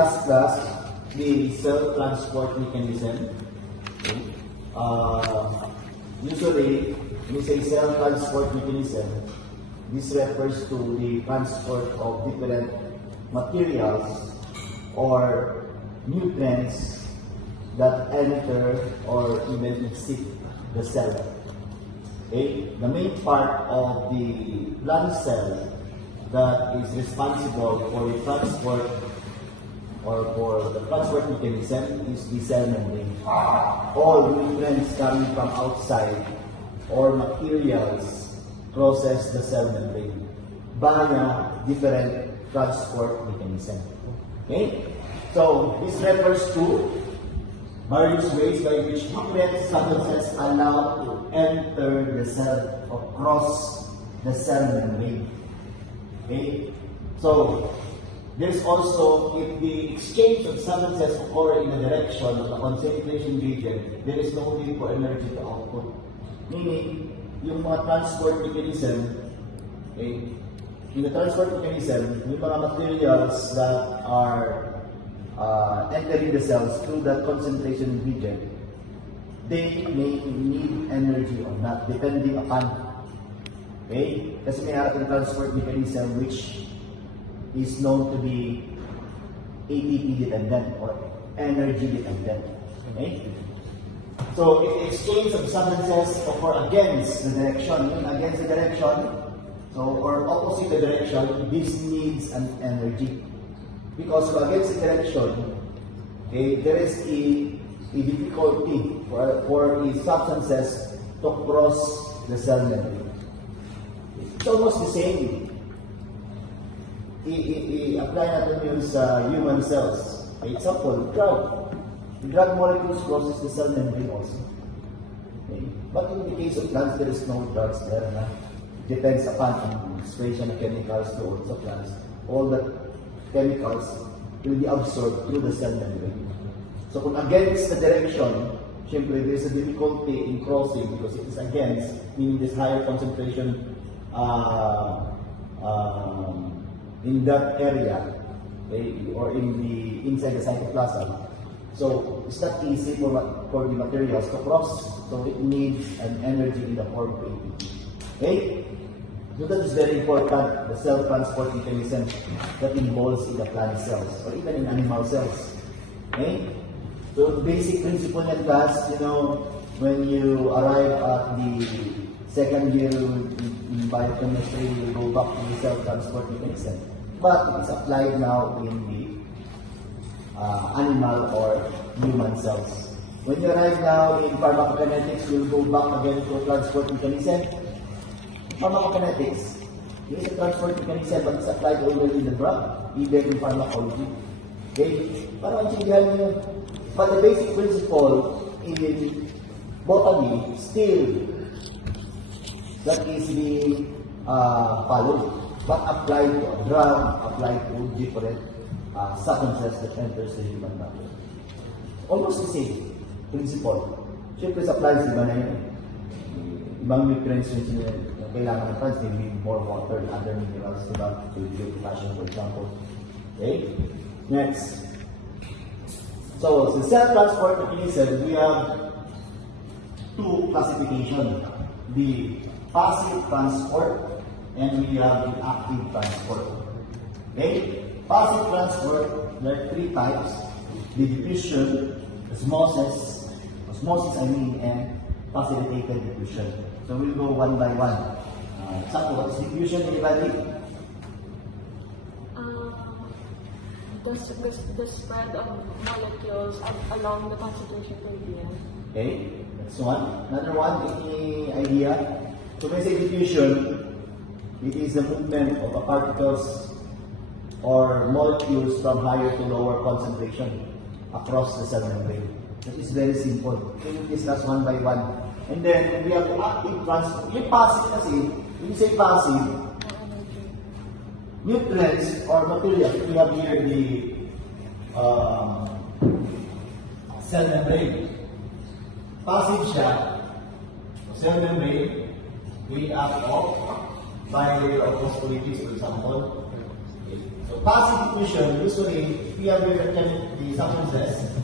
Last class, the cell transport mechanism. Okay. Usually, when we say cell transport mechanism, this refers to the transport of different materials or nutrients that enter or even exit the cell. Okay? The main part of the plant cell that is responsible for the transport or for the transport mechanism is the cell membrane. All nutrients coming from outside or materials process the cell membrane via different transport mechanism. Okay? So, this refers to various ways by which different substances are allowed to enter the cell or cross the cell membrane. Okay? So, there's also, if the exchange of substances occur in a direction of the concentration gradient, there is no need for energy to output. Meaning, yung mga transport mechanism, okay, in the transport mechanism, yung mga materials that are entering the cells through that concentration gradient, they may need energy or not, depending upon. Okay? Kasi may harap ng transport mechanism which is known to be ATP dependent or energy dependent. Okay? So, if the exchange of substances occur against the direction, or opposite the direction, this needs an energy. Because against the direction, okay, there is a difficulty for the substances to cross the cell membrane. It's almost the same. I-apply natin yun sa human cells. For example, drug. The drug molecules crosses the cell membrane also. Okay. But in the case of plants, there is no drugs there. It depends upon administration of chemicals towards the plants. All the chemicals will be absorbed through the cell membrane. So kung against the direction, syempre there is a difficulty in crossing because it is against, meaning this higher concentration in that area, okay, or inside the cytoplasm. So it's not easy for the materials to cross, so it needs an energy in the form of ATP. Okay? So that is very important, the cell transport mechanism that involves in the plant cells or even in animal cells. Okay? So the basic principle in class, when you arrive at the second year in biochemistry, you go back to the cell transport mechanism. But it's applied now in the animal or human cells. When you arrive now in pharmacokinetics, you'll go back again to transport mechanism. Pharmacokinetics is a transport mechanism but it's applied already in the drug, even in pharmacology. Okay? Para maintindihan nyo. But the basic principle in botany still that is being followed, but applied to a drug, applied to different substances that enters the human body. Almost the same principle. Siyempre sa plants, iba na yun. Ibang nutrients yung kailangan ng plants, they need more water and other minerals, diba? To give potassium, for example. Okay? Next. So, the cell transport mechanism, we have two classifications. The passive transport and we have the active transport. Okay? Passive transport, there are three types. The diffusion, osmosis and facilitated diffusion. So we'll go one by one. Example, what is diffusion, anybody? The spread of molecules along the concentration gradient. Okay, that's one. Another one, any idea? So when I say diffusion, it is the movement of particles or molecules from higher to lower concentration across the cell membrane. That is very simple. We will discuss one by one. And then we have the active transport. Yung passive kasi, when you say passive, nutrients or materials, we have here the cell membrane. Passive siya. Cell membrane, we act off by way of phospholysis, for example. Okay. So passive diffusion, usually, if we have the substances,